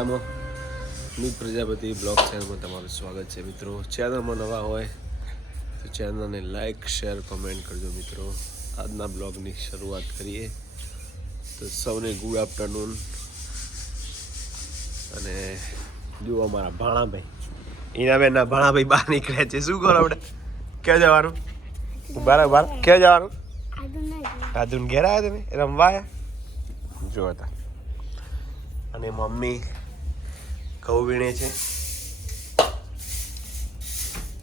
મજામાં? મિત પ્રજાપતિ બ્લોગ ચેનલમાં તમારું સ્વાગત છે મિત્રો. ચેનલમાં નવા હોય તો ચેનલને લાઈક, શેર, કમેન્ટ કરજો મિત્રો. આજના બ્લોગની શરૂઆત કરીએ. તો સૌને ગુડ આફ્ટરનૂન. અને જુઓ અમારા ભાણાભાઈ. ઈનાબેનના ભાણાભાઈ બહાર નીકળ્યા છે. શું કરો આપણે? ક્યાં જવાનું? બરાબર ક્યાં જવાનું? આધુન ઘેર આવ્યા તમે? રમવા આવ્યા? જોતા અને મમ્મી ઘઉં વીણે છે.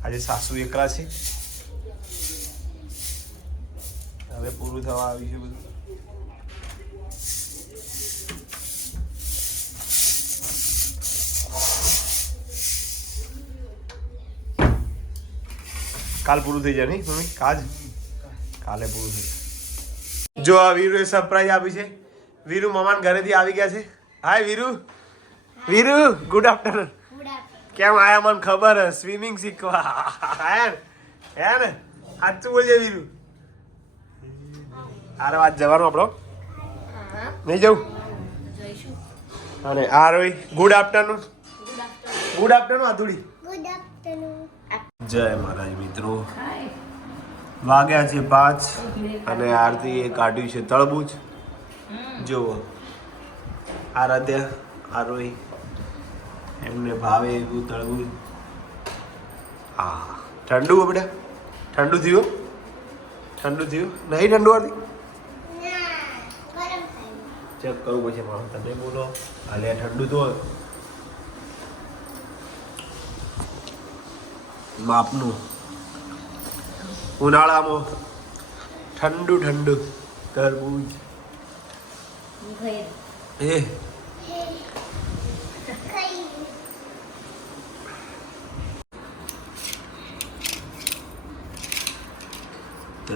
આજે સાસુ એકલા છે. હવે પૂરું થવા આવ્યું છે બધું. કાલ પૂરું થઈ જાય નહીં, મમ્મી? કાજ કાલે પૂરું થઈ જો આ વીરુએ સરપ્રાઈઝ આપી છે. વીરુ મમાન ઘરેથી આવી ગયા છે. Hi Viru. Viru good afternoon કેમ આયા મને ખબર સ્વિમિંગ શીખવા. હે ને? હે ને? સાચું બોલજે વીરુ. આરે વાત જવાનું આપણો? નહીં જવું? અને આ રોઈ ગુડ આફ્ટરનૂન ગુડ આફ્ટરનૂન આધુડી. જય મહારાજ મિત્રો. વાગ્યા છે પાંચ અને આરતી એ કાઢ્યું છે તળબુજ. જુઓ. આરાધ્ય આરોહી એમને ભાવે એવું તળવું હા ઠંડુ આપણે ઠંડુ થયું ઠંડુ થયું? નહીં ઠંડુ આરતી ચેક કરવું પછી મારું તમે બોલો. હાલે ઠંડુ તો માપનું ઉનાળામાં ઠંડુ ઠંડુ. તરબૂજ એ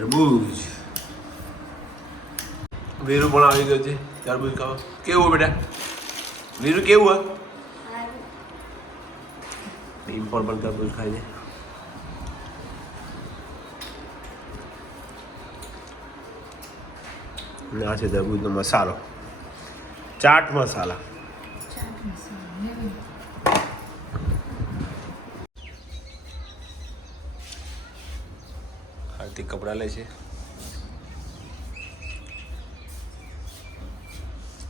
તરબૂચ. વીરુ પણ આવી ગયો છે તરબૂજ ખાવા. કેવું બેટા? વીરુ કેવું હોય? ડિમ્પલ પણ પણ તરબૂજ ખાય છે અને આ છે તરબૂજનો મસાલો. ચાટ મસાલા. હાર્દિક કપડાં લે છે.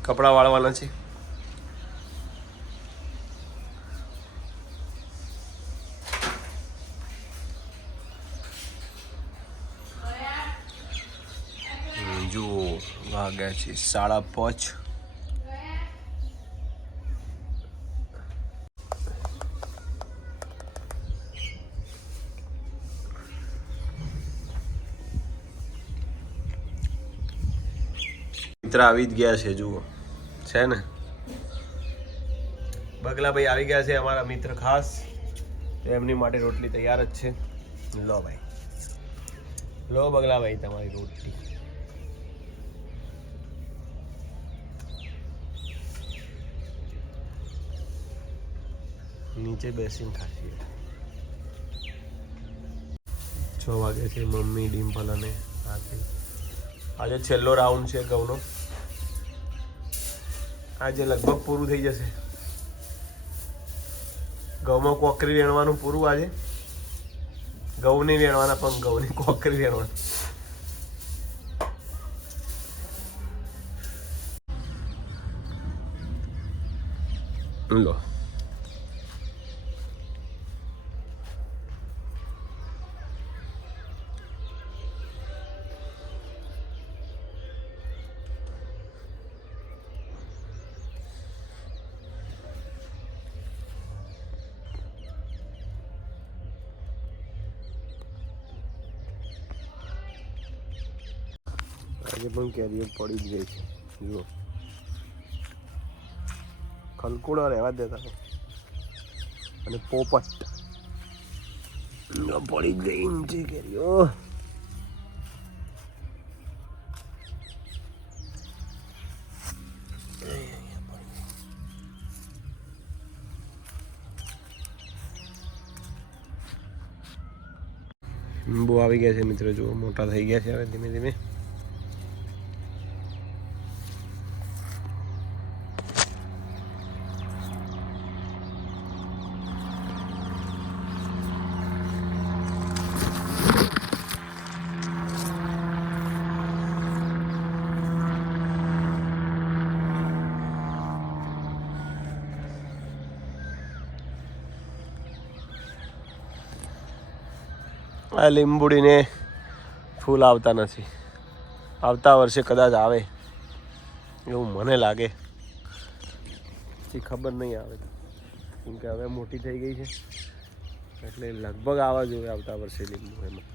કપડાં વાળવાના છે. જુઓ વાગ્યા છે સાડા પાંચ. આવી જ ગયા છે, જુઓ. છે ને? બગલાભાઈ આવી ગયા છે, અમારા મિત્ર ખાસ. એમની માટે રોટલી તૈયાર જ છે. લો ભાઈ. લો બગલાભાઈ તમારી રોટલી. નીચે બેસીને ખાશીએ છ વાગે છે, મમ્મી, ડિમ્પલ અને આજે છેલ્લો રાઉન્ડ છે ઘઉંનો આજે લગભગ પૂરું થઈ જશે. ઘઉંમાં કોકરી વેણવાનું પૂરું આજે. ઘઉં નહીં વેણવાના, પણ ઘઉંની કોકરી વેણવાની. લો. આજે પણ કેરીઓ પડી જ ગઈ છે. જુઓ. ખલકુડો રહેવા દેતા અને પોપટ. પડી ગઈ નીચે કેરીઓ. બહુ આવી ગયા છે મિત્રો, જુઓ, મોટા થઈ ગયા છે હવે ધીમે ધીમે. આ લીંબુડીને ફૂલ આવતા નથી. આવતા વર્ષે કદાચ આવે. એવું મને લાગે. પછી ખબર નહીં આવે. કેમ કે હવે મોટી થઈ ગઈ છે. એટલે લગભગ આવવા જોઈએ આવતા વર્ષે લીંબુ એમાં.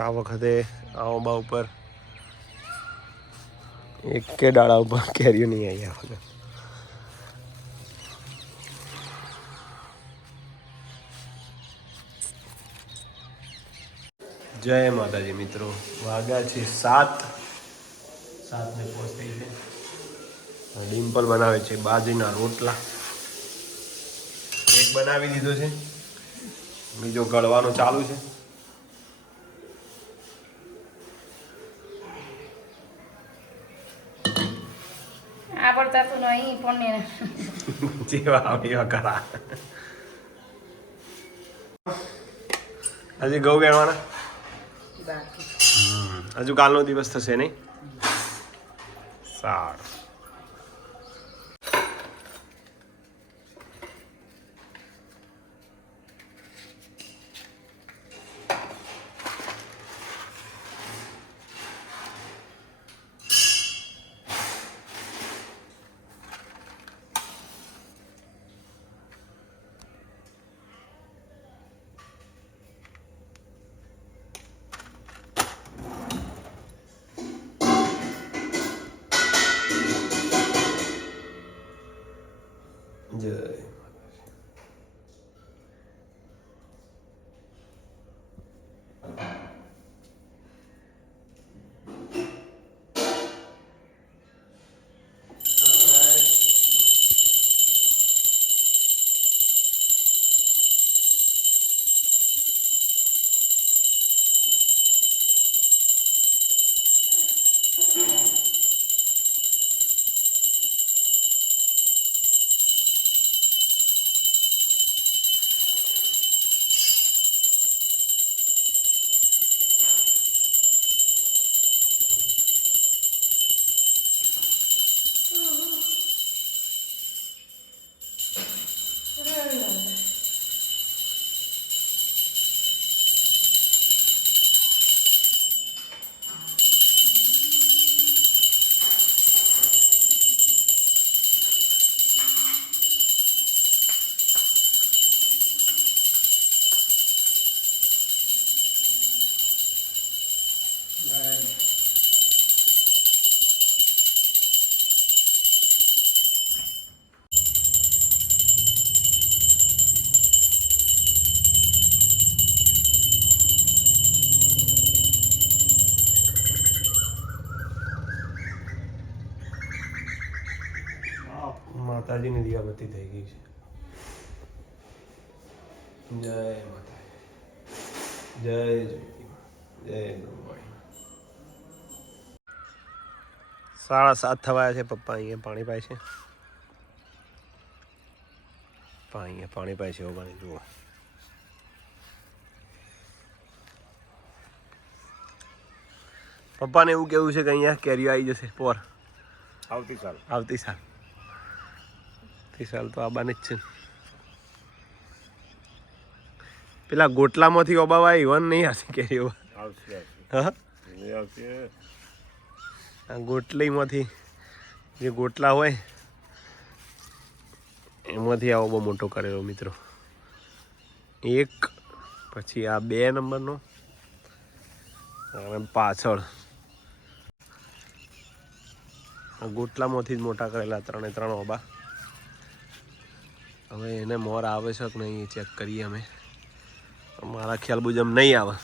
આ વખતે આંબા ઉપર. એક કે ડાળા ઉપર કેરીઓ નહીં આવી આ વખતે. જય માતાજી મિત્રો. વાગ્યા છે સાત. સાત ને થઈ છે. ડિમ્પલ બનાવે છે બાજરીના રોટલા. એક બનાવી દીધો છે. બીજો ગળવાનો ચાલુ છે. આવડતા તો નહીં પણ જેવા આવે એવા કરા. હજી ઘઉં વેણવાના? હજુ કાલનો દિવસ થશે નહીં? સારું. માતાજીની દિયાબત્તી થઈ ગઈ છે. જય માતા જય જ્યોતિ જય બ્રહ્માણી સાડા સાત થવાયા છે પપ્પા અહીંયા પાણી પાય છે. પપ્પા અહીંયા પાણી પાય છે એવું પાણી જુઓ. પપ્પાને એવું કેવું છે કે અહીંયા કેરીઓ આવી જશે પોર. આવતી સાલ. આવતી સાલ. સાલ તો આવવાની જ છે. પેલા ગોટલામાંથી ઓબાવા ઇવન નહીં આવશે આવશે. હા? આ ગોટલીમાંથી જે ગોટલા હોય એમાંથી આવો બહુ મોટો કરેલો મિત્રો. એક પછી આ બે નંબરનો. અને પાછળ. આ ગોટલામાંથી જ મોટા કરેલા ત્રણે ત્રણ ઓબા હવે એને મોર આવે છે કે નહીં ચેક કરીએ અમે. મારા ખ્યાલ મુજબ નહીં આવે.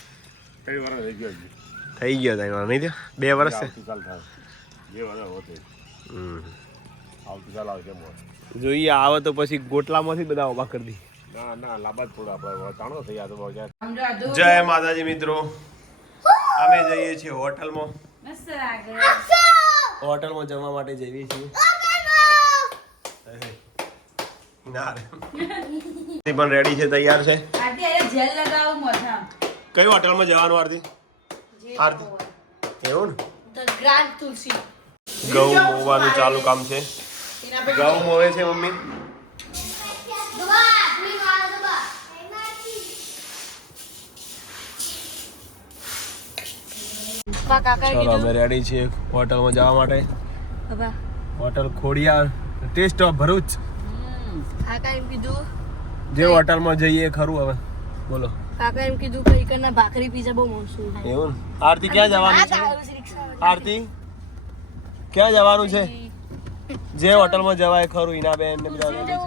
કઈ વાર થઈ ગયો? થઈ ગયો નહીં થયો? બે વર્ષ છે? વાર જોઈએ આવે તો પછી ગોટલામાંથી બધા ઊભા કરી દી જાય માતાજી મિત્રો. અમે જઈએ છીએ હોટલમાં. હોટલમાં જવા માટે જઈએ છીએ. ના પણ રેડી છે તૈયાર છે. જેલ લગાવો મોઢા કઈ હોટલમાં જવાનું આરતી? આરતી. એવું ને? ઘઉં ગ્રાન્ડ મોવાનું ચાલુ કામ છે. ઘઉં મોવે છે મમ્મી? ચાલો અમે રેડી છીએ હોટલમાં જવા માટે. Hotel Khodiyar taste of Bharuch. કાકા એમ કીધું જે હોટલમાં જઈએ ખરું હવે. બોલો. કાકા એમ કીધું કે ઈકરના ભાખરી પીઝા બહુ મોંઘું એવું આરતી ક્યાં જવાનું છે? આરતી? ક્યાં જવાનું છે? જે હોટલમાં જવાય ખરું ઈનાબેન ને બધા.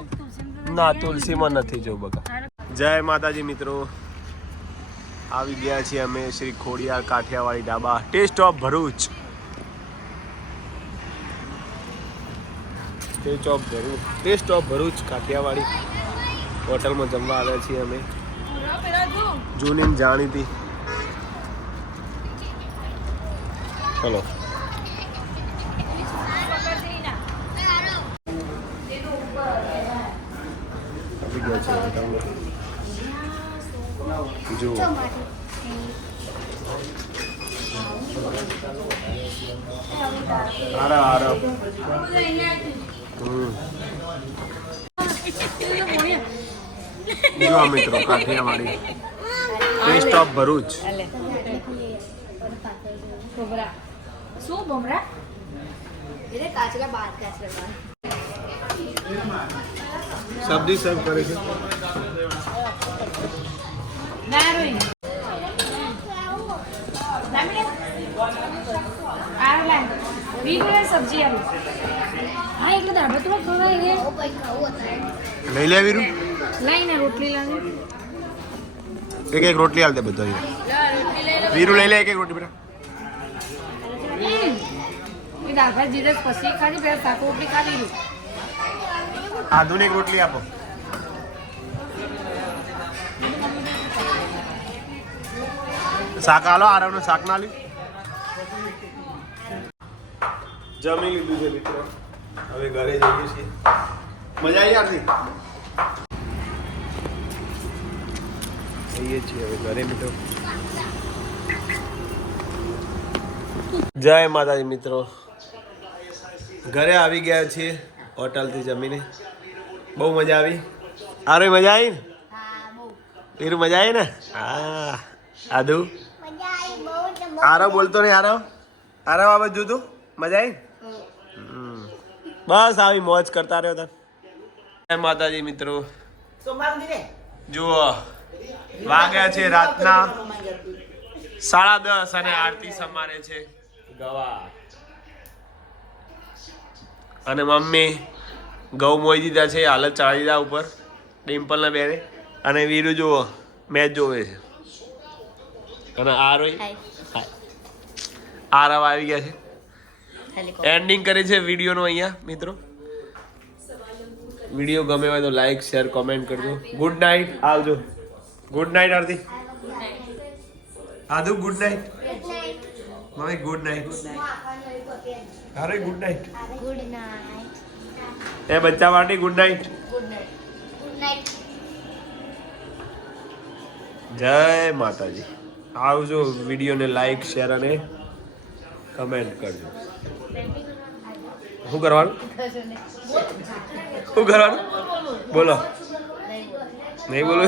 ના તુલસીમાં નથી જવું બકા. જય માતાજી મિત્રો. આવી ગયા છીએ અમે Shri Khodiyar Kathiawadi Dhaba taste of Bharuch. Taste of Bharuch. Taste of Bharuch, Kathiawadi હોટલમાં જમવા આવ્યા છીએ અમે. જૂની જાણીતી. ચલો. જુઓ. આરા હમ જો મિત્રો કાઠિયાવાડી ટેસ્ટ ઓફ ભરૂચ સબ્જી સર્વ કરે છે સબ્જી આવી હા એટલે દાળ ભાત ખવાય લઈ લે વીરુ. લઈને રોટલી લાવી એક એક રોટલી હાલ દે બધા વીરુ લઈ લે એક એક રોટલી બેટા. એ દાળ ભાત જીરસ પછી ખાધી પેલા શાક રોટલી ખાધી લીધું આધુનિક રોટલી આપો. શાક આલો આરામનું શાક ના લી જમી લીધું છે મિત્રો. હવે ઘરે જઈએ છીએ. મજા આવી આરતી જઈએ છીએ હવે ઘરે મિત્રો. જય માતાજી મિત્રો. ઘરે આવી ગયા છીએ હોટલથી જમીને. બહુ મજા આવી. આરે મજા આવી ને? વીરુ મજા આવી ને? હા. આદુ? આરો બોલતો નહીં આરો? આરો આ બાજુ તું? મજા આવી. બસ આવી મોજ કરતા રહ્યો હતા માતાજી મિત્રો. જુઓ વાગ્યા છે રાતના સાડા દસ અને આરતી સમારે છે. ગવા. અને મમ્મી ગૌ મોઈ દીધા છે હાલત ચાલી દીધા ઉપર. ડિમ્પલના બેરે અને વીરુ જુઓ મેચ જોવે છે. અને આ રોય? આ રવા આવી ગયા છે. એન્ડિંગ કરે છે વિડીયોનો અહીંયા મિત્રો. વીડિયો ગમે હોય તો લાઈક શેર કોમેન્ટ કરજો. ગુડ નાઇટ આવજો. ગુડ નાઇટ આરતી આદુ good night mummy good night અરે ગુડ નાઇટ ગુડ નાઇટ એ બચ્ચા માટે ગુડ નાઇટ જય માતાજી. આવજો વિડીયોને લાઈક શેર અને કમેન્ટ કરજો. શું કરવાનું? શું કરવાનું? બોલો. નહીં બોલો.